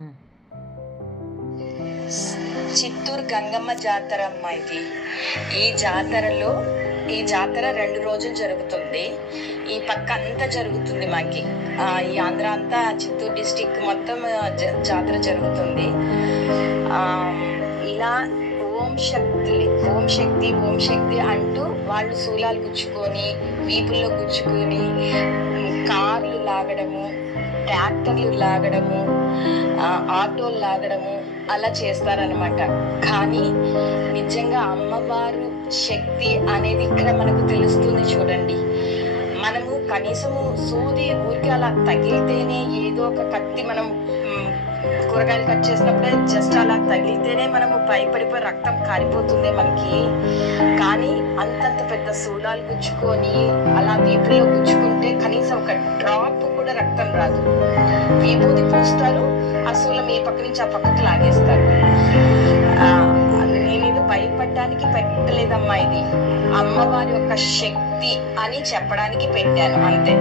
హ్మ్. చిత్తూరు గంగమ్మ జాతర అమ్మ ఇది. ఈ జాతరలో ఈ జాతర 2 రోజులు జరుగుతుంది. ఈ పక్క అంతా జరుగుతుంది మాకి. ఈ ఆంధ్ర అంతా చిత్తూరు డిస్టిక్ మొత్తం జాతర జరుగుతుంది. ఇలా ఓం శక్తి ఓం శక్తి ఓం శక్తి అంటూ వాళ్ళు శూలాలు గుచ్చుకొని వీపుల్లో గుచ్చుకొని కార్లు లాగడము, ట్రాక్టర్లు లాగడము, ఆటోలు లాగడము అలా చేస్తారనమాట. కానీ నిజంగా అమ్మవారు శక్తి అనేది ఇక్కడ మనకు తెలుస్తుంది చూడండి. మనము కనీసము సూది ఊరికి అలా తగిలితేనే, ఏదో ఒక కత్తి మనం కూరగాయలు కట్ చేసినప్పుడే జస్ట్ అలా తగిలితేనే మనము భయపడిపోయి రక్తం కారిపోతుంది మనకి. కానీ అంతంత పెద్ద శూలాలు గుచ్చుకొని అలా వీపుల్లో గుచ్చుకుంటే కనీసం ఒక డ్రాప్ కూడా రక్తం రాదు. విభూది పూస్తారు, ఆ శూలం ఈ పక్క నుంచి ఆ పక్కకి లాగేస్తారు. నేనేది భయపడడానికి పెట్టలేదమ్మా, ఇది అమ్మవారి యొక్క శక్తి అని చెప్పడానికి పెట్టాను అంతే.